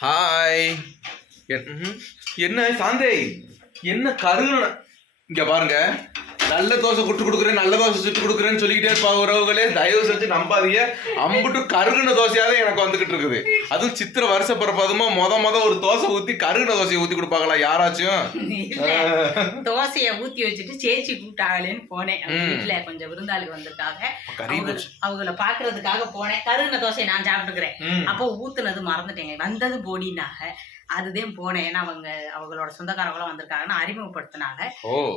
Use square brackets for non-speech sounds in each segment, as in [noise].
Hi என்ன சாந்தே? என்ன கருண இங்க பாருங்க. நல்ல தோசை குட்டு கொடுக்குறேன் நல்ல தோசை சுட்டு கொடுக்குறேன்னு சொல்லிக்கிட்டே இருப்பா உறவுகளே. தயவு செஞ்சு நம்பாதீங்க. அம்புட்டு கருகுன தோசையாவே எனக்கு வந்துகிட்டு இருக்குது. அதுவும் சித்திர வருஷ பிறப்பதுமா மொத மொத ஒரு தோசை ஊத்தி கருகுன தோசையை ஊத்தி கொடுப்பாங்களா யாராச்சும்? தோசைய ஊத்தி வச்சுட்டு சேச்சி கூப்பிட்டாங்களேன்னு போனேன். வீட்டுல கொஞ்சம் விருந்தாளுக்கு வந்திருக்காங்க. போச்சு. அவங்கள பாக்குறதுக்காக போனேன். கருகின தோசை நான் சாப்பிட்டுக்கிறேன். அப்போ ஊத்துனது மறந்துட்டேங்க வந்தது போடினாங்க அதுதான் போனேன். ஏன்னா அவங்க அவங்களோட சொந்தக்காரங்களும் வந்திருக்காங்கன்னு அறிமுகப்படுத்தினாங்க.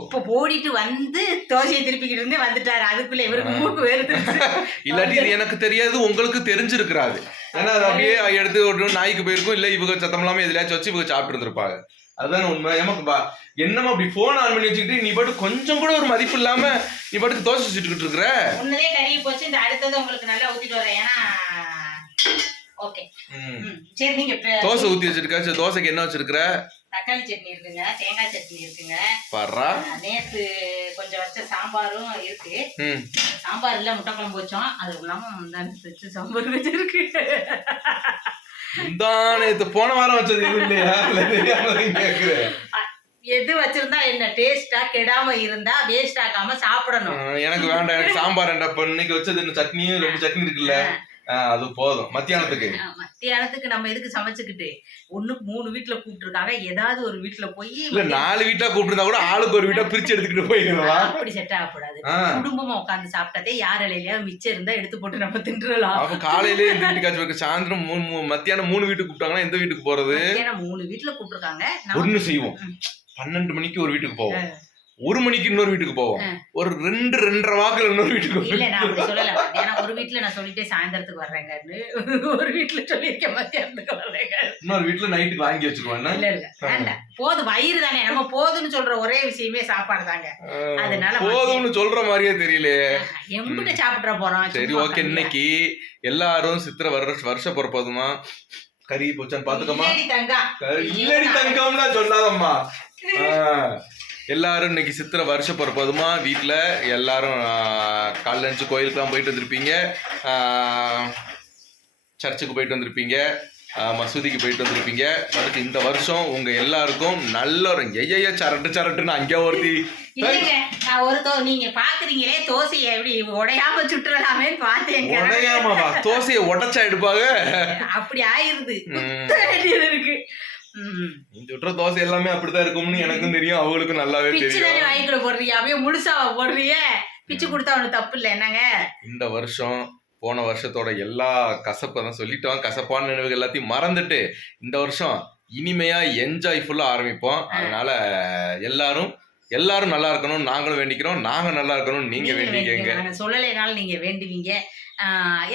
இப்போ போடிட்டு வந்து தோசையை திருப்பிக்கிட்டு இருந்தே வந்துட்டாரு. அதுக்குள்ள இவருக்கு மூக்கு வேறுது [laughs] இல்லாட்டி இது எனக்கு தெரியாது உங்களுக்கு தெரிஞ்சிருக்கிறாது. ஏன்னா அது அப்படியே எடுத்து ஒரு நாய்க்கு போயிருக்கும். இல்ல இவங்க சத்தம் இல்லாம எதுலயாச்சும் வச்சு இவங்க சாப்பிட்டு இருந்திருப்பாங்க அதுதான் உண்மை. ஏமாக்கு பா என்னமா அப்படி போன் ஆன் பண்ணி வச்சுக்கிட்டு நீ பாட்டு கொஞ்சம் கூட ஒரு மதிப்பு இல்லாம நீ பாட்டுக்கு தோசை சுட்டுக்கிட்டு இருக்கிற? ஒன்னதே கருகி போச்சு. இந்த அடுத்தது உங்களுக்கு நல்லா ஊத்திட்டு வரேன். ஏன்னா ஓகே. சரி நீங்க தோசை ஊத்தி வச்சிருக்க சரி தோசைக்கு என்ன வச்சிருக்கிற? தக்காளி சட்னி இருக்குங்க தேங்காய் சட்னி இருக்குங்க. நேத்து கொஞ்சம் வச்ச சாம்பாரும் இருக்கு. சாம்பார் இல்ல முட்டை குழம்பு வச்சோம். அது இல்லாம முந்தானத்து வச்சு சாம்பார் வச்சிருக்கு. முந்தானே போன வாரம் வச்சது எதுவும் இல்லையா? எது வச்சிருந்தா என்ன டேஸ்டா கெடாம இருந்தா வேஸ்ட் ஆக்காம சாப்பிடணும். எனக்கு வேண்டாம் எனக்கு சாம்பார் வேண்டாம். இப்ப இன்னைக்கு வச்சது இந்த சட்னியும் ரெண்டு சட்னி இருக்குல்ல. அது போதும். மத்தியானத்துக்கு? மத்தியானத்துக்கு நம்ம எதுக்கு சமைச்சுக்கிட்டு? ஒண்ணுக்கு மூணு வீட்டுல கூப்பிட்டுருக்காங்க. ஏதாவது ஒரு வீட்டுல போய் இல்ல நாலு வீட்டா கூப்பிட்டு கூட ஆளுக்கு ஒரு வீட்டா பிரிச்சு எடுத்துக்கிட்டு போயிடலாம் அப்படி செட் ஆகக்கூடாது. ஆ. குடும்பமா உட்காந்து சாப்பிட்டதே யார் இலையிலயா மிச்சம் இருந்தா எடுத்து போட்டு நம்ம தின்றலாம். அப்ப காலையிலே இந்த வீட்டுக்காச்சும் இருக்கு சாயந்தரம் மூணு மத்தியானம் மூணு வீட்டுக்கு கூப்பிட்டாங்கன்னா எந்த வீட்டுக்கு போறது? ஏன்னா மூணு வீட்டுல கூப்பிட்டுருக்காங்க. ஒண்ணு செய்வோம். பன்னெண்டு மணிக்கு ஒரு வீட்டுக்கு போவோம். ஒரு மணிக்கு இன்னொரு வீட்டுக்கு போவோம். ஒரு ரெண்டு ரெண்டரை வாக்குல இன்னொரு வீட்டுக்கு இல்ல நான் அப்படி. சொல்லல. ஏன்னா ஒரு வீட்டுல நான் சொல்லிட்டே சாயந்தரத்துக்கு வர்றேங்கன்னு ஒரு வீட்டுல சொல்லியிருக்கேன் மத்தியானத்துக்கு வர்றேங்க இன்னொரு வீட்டுல நைட்டுக்கு வாங்கி வச்சுக்குவேன் இல்ல இல்ல. வேண்டாம். போதும் வயிறு தானே. நம்ம போதும்னு சொல்ற ஒரே விஷயமே சாப்பாடு தாங்க. அதனால போதும்னு சொல்ற மாதிரியே தெரியலையே. எம்பிட்ட சாப்பிட்ற போறோம். சரி ஓகே. இன்னைக்கு எல்லாரும் சித்திர வருஷ வருஷ பிறப்பதுமா? கறி போச்சான்னு பாத்துக்கமா? இல்லடி தங்கா இல்லடி தங்கம்னா சொல்லாதம்மா. எல்லாரும் இன்னைக்கு சித்திர வருஷ பிறப்பதுமா? வீட்டில் எல்லாரும் காலைல எழுந்து கோயிலுக்குலாம் போயிட்டு வந்திருப்பீங்க. சர்ச்சுக்கு போயிட்டு வந்திருப்பீங்க. மசூதிக்கு போயிட்டு வந்திருப்பீங்க. அடுத்து இந்த வருஷம் உங்க எல்லாருக்கும் நல்ல ஒரு எய்ய சரட்டு சரட்டுன்னு அங்கே ஒருத்தி. ஒரு நீங்க பாக்குறீங்களே தோசையை எப்படி உடையாம சுட்டுறலாமேன்னு பார்த்தேன். உடையாமவா? தோசையை உடைச்சா எடுப்பாங்க. அப்படி ஆயிருது. இருக்கு. நீ சுட்டுற தோசை எல்லாமே அப்படிதான் இருக்கும்னு எனக்கும் தெரியும் அவங்களுக்கும் நல்லாவே பிச்சு தானே தெரியும். வாங்கிக்குள்ள போடுறியா? அப்படியே முழுசா போடுறிய? பிச்சு கொடுத்தா அவனுக்கு தப்பு இல்லை என்னங்க? இந்த வருஷம் போன வருஷத்தோட எல்லா கசப்பை தான் சொல்லிட்டோம். கசப்பான நினைவுகள் எல்லாத்தையும் மறந்துட்டு இந்த வருஷம் இனிமையா என்ஜாய் ஃபுல்லா ஆரம்பிப்போம். அதனால எல்லாரும் எல்லாரும் நல்லா இருக்கணும் நாங்களும் வேண்டிக்கிறோம் நாங்க நல்லா இருக்கணும் நீங்க வேண்டிக்கங்க. நாங்க சொல்லலைனாலும் நீங்க வேண்டுவீங்க.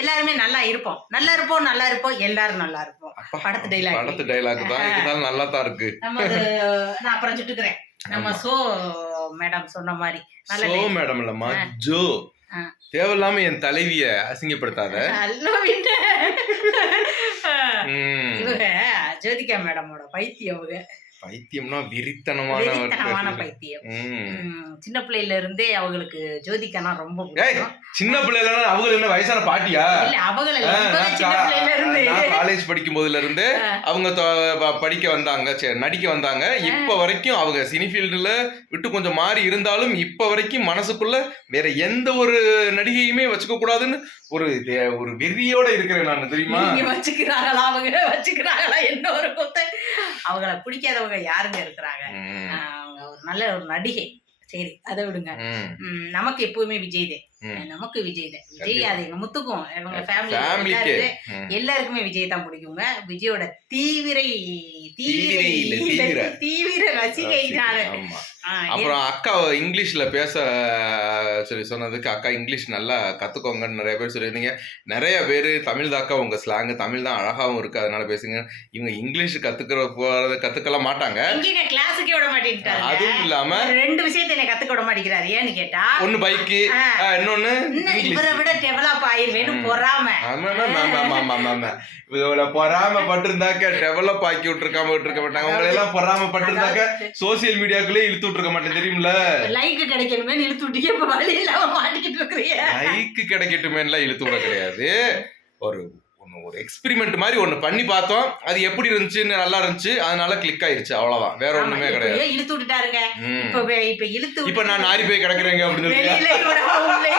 எல்லாருமே நல்லா இருப்போம். நல்லா இருப்போம் நல்லா இருப்போம் எல்லாரும் நல்லா இருப்போம். படத்து dialogue. படத்து டைலாக் தான். இருந்தாலும் நல்லா தான் இருக்கு. நம்ம நான் அப்புறம் சுட்டுக்கிறேன். நம்ம சோ மேடம் சொன்ன மாதிரி. சோ மேடம் இல்லம்மா. ஜோ. தேவையில்லாம என் தலைவிய அசிங்கப்படுத்தாத. ஜோதிகா மேடமோட பைத்தியம் அவங்க பைத்தியம்னா விரித்தனமான பைத்தியம். சின்ன பிள்ளையில இருந்தே அவங்களுக்கு ஜோதிகானா ரொம்ப சின்ன பிள்ளைல அவங்க என்ன வயசான பாட்டியா? காலேஜ் படிக்கும் போதுல இருந்து. அவங்க படிக்க வந்தாங்க நடிக்க வந்தாங்க. இப்ப வரைக்கும் அவங்க சினி ஃபீல்டுல விட்டு கொஞ்சம் மாறி இருந்தாலும் இப்ப வரைக்கும் மனசுக்குள்ள வேற எந்த ஒரு நடிகையுமே வச்சுக்க கூடாதுன்னு ஒரு ஒரு வெறியோட இருக்கிறேன் நான் தெரியுமா? வச்சுக்கிறாங்களா அவங்க வச்சுக்கிறாங்களா என்ன ஒரு அவங்கள பிடிக்காதவங்க யாருங்க இருக்கிறாங்க? அவங்க ஒரு நல்ல ஒரு நடிகை. சரி அதை விடுங்க. நமக்கு எப்பவுமே விஜய் ம். நமக்கு விஜய் தான். விஜய் அது எங்க முத்துக்கும் எங்க ஃபேமிலி. எல்லாருக்குமே விஜய் தான் பிடிக்குங்க. விஜயோட தீவிர தீவிர தீவிர ரசிகை நானு அப்புறம் அக்கா இங்கிலீஷ்ல பேச சொல்லி சொன்னதுக்கு அக்கா இங்கிலீஷ் நல்லா கத்துக்கோங்கன்னு நிறைய பேர் சொல்லியிருந்தீங்க. நிறைய பேர் தமிழ் தான் அக்கா உங்க ஸ்லாங் தமிழ் தான் அழகாவும் இருக்கு அதனால பேசுங்க. இவங்க இங்கிலீஷ் கத்துக்கிற போறத கத்துக்கலாம் மாட்டாங்க. கிளாஸுக்கே விட மாட்டேன்ட்டாங்க. அதுவும் இல்லாம ரெண்டு விஷயத்தை என்ன கத்துக்க விட மாட்டேங்கிறாரு. ஏன்னு கேட்டா ஒண்ணு பைக்கு. இன்னொன்னு இவரை விட டெவலப் ஆயிருவேன்னு. பொறாம. இவள பொறாம பட்டிருந்தாக்க டெவலப் ஆக்கி விட்டுருக்காம விட்டுருக்க மாட்டாங்க. உங்களை எல்லாம் பொறாம பட்டிருந்தாக்க சோசியல் மீடியாக்குள்ளே இழுத்து விட்டுருக்க மாட்டேன் தெரியுமில லைக் கிடைக்கணுமே இழுத்து விட்டீங்க இப்ப வழி இல்லாம மாட்டிக்கிட்டு இருக்கிறீங்க லைக்கு கிடைக்கட்டுமேலாம் இழுத்து விட கிடையாது. ஒரு ஒன்று ஒரு எக்ஸ்பெரிமெண்ட் மாதிரி ஒண்ணு பண்ணி பார்த்தோம். அது எப்படி இருந்துச்சுன்னு நல்லா இருந்துச்சு அதனால கிளிக் ஆயிருச்சு அவ்வளவுதான். வேற ஒண்ணுமே கிடையாது. இழுத்து விட்டுட்டாருங்க. இப்ப இப்ப இழுத்து இப்ப நான் நாரி போய் கிடக்குறேங்க அப்படின்னு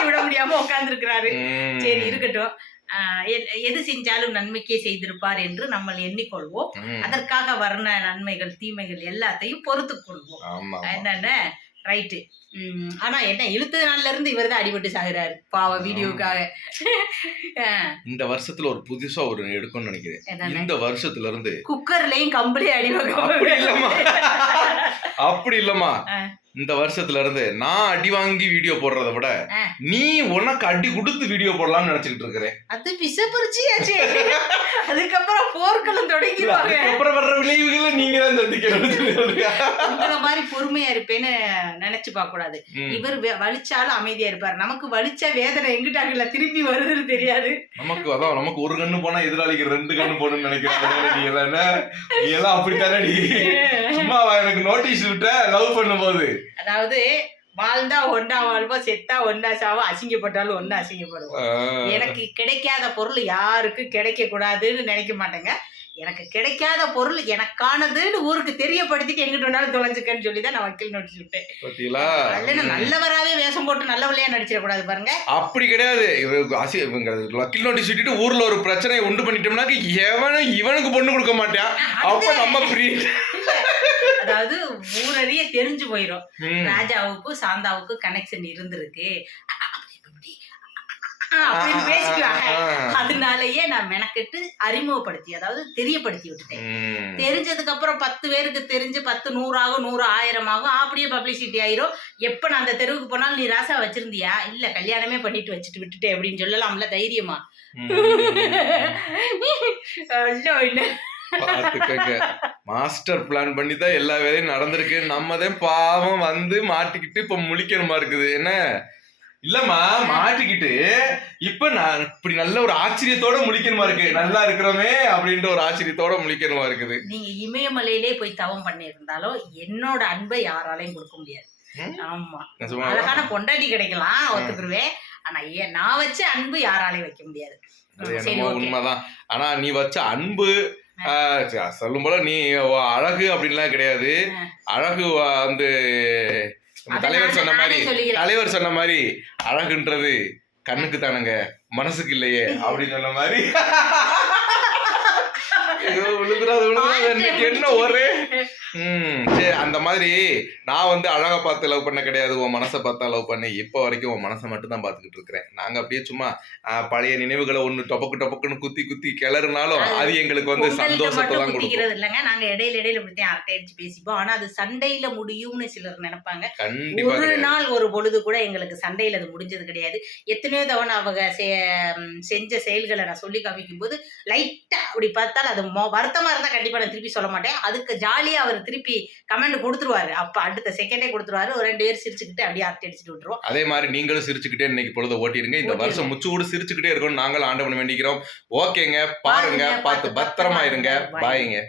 விட முடியாம ம். சரி இருக்கட்டும். எது செஞ்சாலும் நன்மைக்கே செய்திருப்பார் என்று நம்ம எண்ணிக்கொள்வோம். அதற்காக வர்ண நன்மைகள் தீமைகள் எல்லாத்தையும் பொறுத்துக் கொள்வோம். என்னென்ன? ரைட்டு. ஆனா என்ன இழுத்தது நாள்ல இருந்து இவர் தான் அடிபட்டு சாகுறாரு. பாவ வீடியோக்காக. இந்த வருஷத்துல ஒரு புதுசா ஒரு எடுக்கணும்னு நினைக்கிறேன். இந்த வருஷத்துல இருந்து குக்கர்லயும் கம்பளி அப்படி இல்லம்மா. அடிவகம் அப்படி இல்லம்மா. இந்த வருஷத்துல இருந்து நான் அடி வாங்கி வீடியோ போடுறத விட. நீ உனக்கு அடி கொடுத்து வீடியோ போடலாம்னு நினைச்சிட்டு இருக்கிறேன். அது விஷப்பரிச்சியாச்சு அதுக்கப்புறம் போர்களும் தொடங்கிடுவாங்க அதுக்கப்புறம் வர்ற விளைவுகளை நீங்க தான் உங்களை மாதிரி பொறுமையா இருப்பேன்னு நினைச்சு பார்க்க கூடாது. இவர் வலிச்சாலும் அமைதியா இருப்பார். நமக்கு வலிச்ச வேதனை எங்கிட்டாங்கல்ல? திருப்பி வருதுன்னு தெரியாது. நமக்கு அதான் நமக்கு ஒரு கண்ணு போனா எதிராளிக்கு ரெண்டு கண்ணு போடணும்னு நினைக்கிறேன் நீ எல்லாம்? நீ எல்லாம் அப்படித்தானே நீ? [laughs] சும்மா எனக்கு நோட்டீஸ் விட்ட லவ் பண்ணும்போது. அதாவது வாழ்ந்தா ஒன்னா வாழ்வோம் செத்தா ஒன்னா சாவோம் அசிங்கப்பட்டாலும் ஒன்னா அசிங்கப்படுவோம். எனக்கு கிடைக்காத பொருள் யாருக்கும் கிடைக்க கூடாதுன்னு நினைக்க மாட்டேங்க. எனக்கு கிடைக்காத பொருள் எனக்கானதுன்னு ஊருக்கு தெரியப்படுத்திட்டு எங்கிட்ட வேணாலும் தொலைஞ்சுக்கன்னு சொல்லி தான் நான் வக்கீல் நோட்டீஸ் விட்டேன். இல்லைன்னா நல்லவராவே வேஷம் போட்டு நல்லவளையா நடிச்சிடக்கூடாது பாருங்க. அப்படி கிடையாது. வக்கீல் நோட்டீஸ் விட்டுட்டு ஊர்ல ஒரு பிரச்சனையை உண்டு பண்ணிட்டோம்னாக்க எவனும் இவனுக்கு பொண்ணு கொடுக்க மாட்டான். அப்ப நம்ம ஃப்ரீ அதாவது ஊரறிய தெரிஞ்சு போயிடும் ராஜாவுக்கும் சாந்தாவுக்கும் கனெக்ஷன் இருந்திருக்கு. அப்படின்னு பேசிக்குவாங்க. அதனாலயே நான் மெனக்கெட்டு அறிமுகப்படுத்தி அதாவது தெரியப்படுத்தி விட்டுட்டேன். தெரிஞ்சதுக்கு அப்புறம் பத்து பேருக்கு தெரிஞ்சு பத்து நூறாகும் நூறு ஆயிரம் ஆகும் அப்படியே பப்ளிசிட்டி ஆயிரும். எப்ப நான் அந்த தெருவுக்கு போனாலும் நீ ராசா வச்சிருந்தியா? இல்ல கல்யாணமே பண்ணிட்டு வச்சுட்டு விட்டுட்டேன் அப்படின்னு சொல்லலாம்ல தைரியமா? [laughs] இல்ல. பாத்துக்கங்க. மாஸ்டர் பிளான் பண்ணி தான் எல்லா வேலையும் நடந்திருக்கு. நம்ம தான் பாவம் வந்து மாட்டிக்கிட்டு இப்ப முழிக்கணுமா இருக்குது? என்ன? இல்லம்மா மாட்டிக்கிட்டு இப்ப நான் இப்படி நல்ல ஒரு ஆச்சரியத்தோட முழிக்கணுமா இருக்கு? நல்லா இருக்கிறோமே அப்படின்ற ஒரு ஆச்சரியத்தோட முழிக்கணுமா இருக்குது? நீங்க இமயமலையிலே போய் தவம் பண்ணியிருந்தாலும் என்னோட அன்பை யாராலையும் கொடுக்க முடியாது. ஆமா? அழகான பொண்டாட்டி கிடைக்கலாம் ஒத்துக்குருவேன். ஆனா ஏன் நான் வச்ச அன்பு யாராலையும் வைக்க முடியாது. உண்மைதான். ஆனா நீ வச்ச அன்பு சொல்லும் போல நீ அழகு அப்படின்லாம் கிடையாது. அழகு வந்து தலைவர் சொன்ன மாதிரி. தலைவர் சொன்ன மாதிரி அழகுன்றது கண்ணுக்கு தானுங்க மனசுக்கு இல்லையே அப்படின்னு சொன்ன மாதிரி [laughs] என்ன ஒரே ம். சரி அந்த மாதிரி நான் வந்து அழகா பார்த்து லவ் பண்ண கிடையாது. உன் மனசை பார்த்தா லவ் பண்ணி. இப்போ வரைக்கும் உன் மனசை மட்டும் தான் பார்த்துக்கிட்டு இருக்கிறேன். நாங்க அப்படியே சும்மா பழைய நினைவுகளை ஒண்ணு டொபக்கு டொபக்குன்னு குத்தி குத்தி கிளறுனாலும் அது எங்களுக்கு வந்து சந்தோஷத்தை தான் கொடுக்கும். இல்லைங்க. நாங்க இடையில இடையில இப்படித்தான் அரட்டை அடிச்சு பேசிப்போம். ஆனா அது சண்டையில முடியும்னு சிலர் நினைப்பாங்க. கண்டிப்பா ஒரு. நாள் ஒரு பொழுது கூட எங்களுக்கு சண்டையில அது முடிஞ்சது கிடையாது. எத்தனையோ தவணை அவங்க செஞ்ச செயல்களை நான் சொல்லி காமிக்கும் போது லைட்டா அப்படி பார்த்தாலும் அது வருத்தமா இருந்தா கண்டிப்பா நான் திருப்பி சொல்ல மாட்டேன். அதுக்கு ஜாலியா அவர் திருப்பி கமெண்ட் கொடுத்துருவாரு. அப்ப அடுத்த செகண்டே கொடுத்துருவாரு. ஒரு ரெண்டு பேர் சிரிச்சுக்கிட்டு அப்படியே அரட்டை அடிச்சுட்டு விட்டுருவோம். அதே மாதிரி நீங்களும் சிரிச்சுக்கிட்டே இன்னைக்கு பொழுது ஓட்டிருங்க இந்த. வருஷம் முச்சு கூட சிரிச்சுக்கிட்டே இருக்கணும் நாங்களும் ஆண்டவன் வேண்டிக்கிறோம். ஓகேங்க பாருங்க பார்த்து பத்திரமா இருங்க. பாய்ங்க